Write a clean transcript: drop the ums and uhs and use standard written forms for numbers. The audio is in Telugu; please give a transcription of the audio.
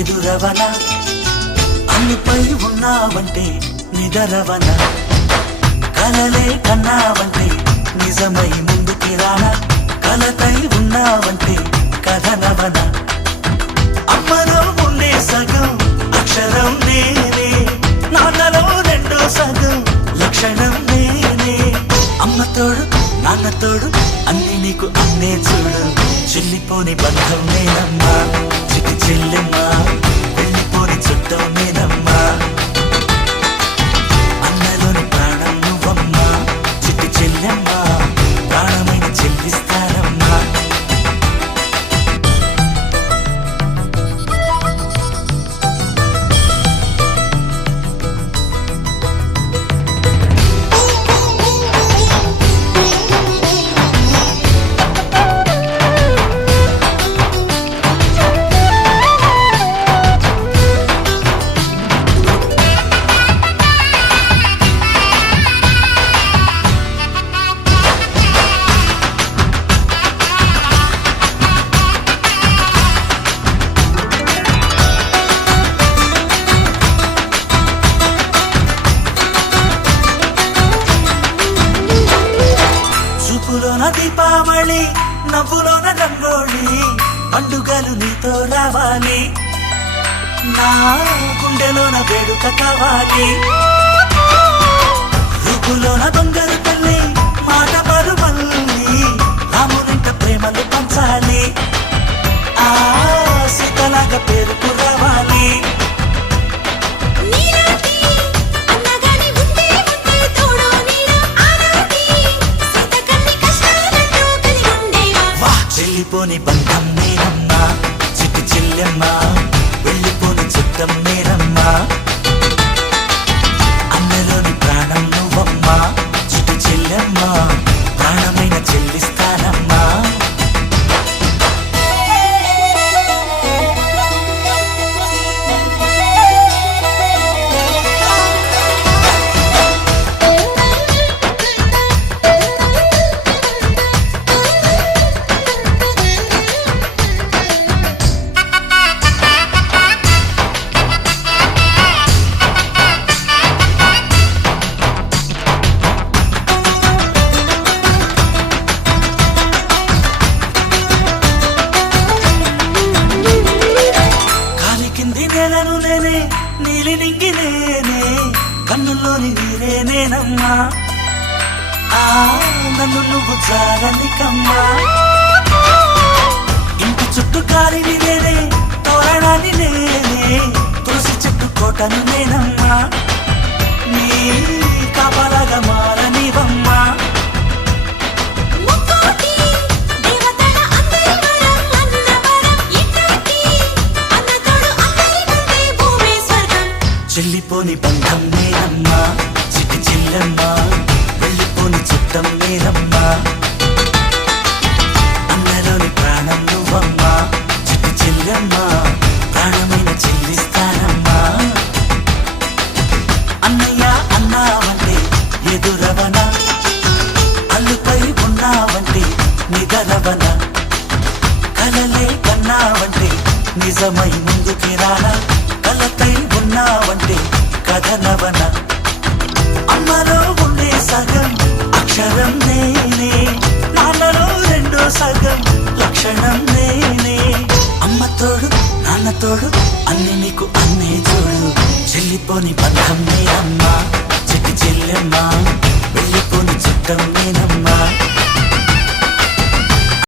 ఎదురవన అన్నిపై ఉన్నావంటే నిదరవన కలలే కన్నావంటే నిజమై ముందుకి రానా కలతై ఉన్నావంటే కథనవన అమ్మలో ఉండే సగం అక్షరం నేనే నాన్నలో రెండో సగం లక్షణం నేనే అమ్మ తోడు నాన్న తోడు అన్ని నీకు అన్నే చూడు చెల్లిపోని బంధం నేనమ్మా చిట్టి చెల్లెమ్మా వెళ్ళిపోని చుట్టం నేనమ్మా అన్నలోని ప్రాణం నువ్వమ్మా చిట్టి చెల్లెమ్మా ప్రాణమైన చెల్లిస్తానమ్మా చూపులోన దీపావళి నవ్వులోన రంగోళి పండుగలు నీతో రావాలి నా గుండెలోన వేడుక కావాలి రూపులోన దొంగలు తల్లి మాట పరువల్లి రామునింట ప్రేమలు పంచాలి ఆ సీతలాగా పేరుకు రావాలి వెళ్ళిపోని బంధం నేనమ్మా చిట్టి చెల్లెమ్మా వెళ్ళిపోని చుట్టం నేనమ్మా అన్నలోని ప్రాణం నువ్వమ్మా చిట్టి చెల్లెమ్మా ప్రాణమైన చెల్లిస్తానమ్మా నేలను నేనే నీలి నింగి నేనే కన్నుల్లోని నీరే నేనమ్మా ఆ నన్ను నువ్వు జారనికమ్మా ఇంటి చుట్టూ కాలిని నేనే తోరణాన్ని నేనే తులసి చెట్టు కోటను నేనమ్మా నీ కాపలాగా మారనివమ్మా చెల్లిపోని బంధం నేనమ్మా చిట్టి చెల్లెమ్మా వెళ్ళిపోని చుట్టం నేనమ్మా అన్నలోని ప్రాణం నువ్వమ్మా చిట్టి చెల్లెమ్మా ప్రాణమైన చెల్లిస్తానమ్మా అన్నయ్య అన్నావంటే ఎదురవన అల్లుపై ఉన్నావంటే నిదరవన కలలే కన్నావంటే నిజమై ముందుకి రానా కలతై ఉన్నావంటే కథనవన అమ్మలో ఉండే సగం అక్షరం నేనే నాన్నలో రెండో సగం లక్షణం నేనే అమ్మ తోడు నాన్న తోడు అన్ని నీకు అన్నే చూడు చెల్లిపోని బంధం నేనమ్మా చిట్టి చెల్లెమ్మా వెళ్ళిపోని చుట్టం నేనమ్మా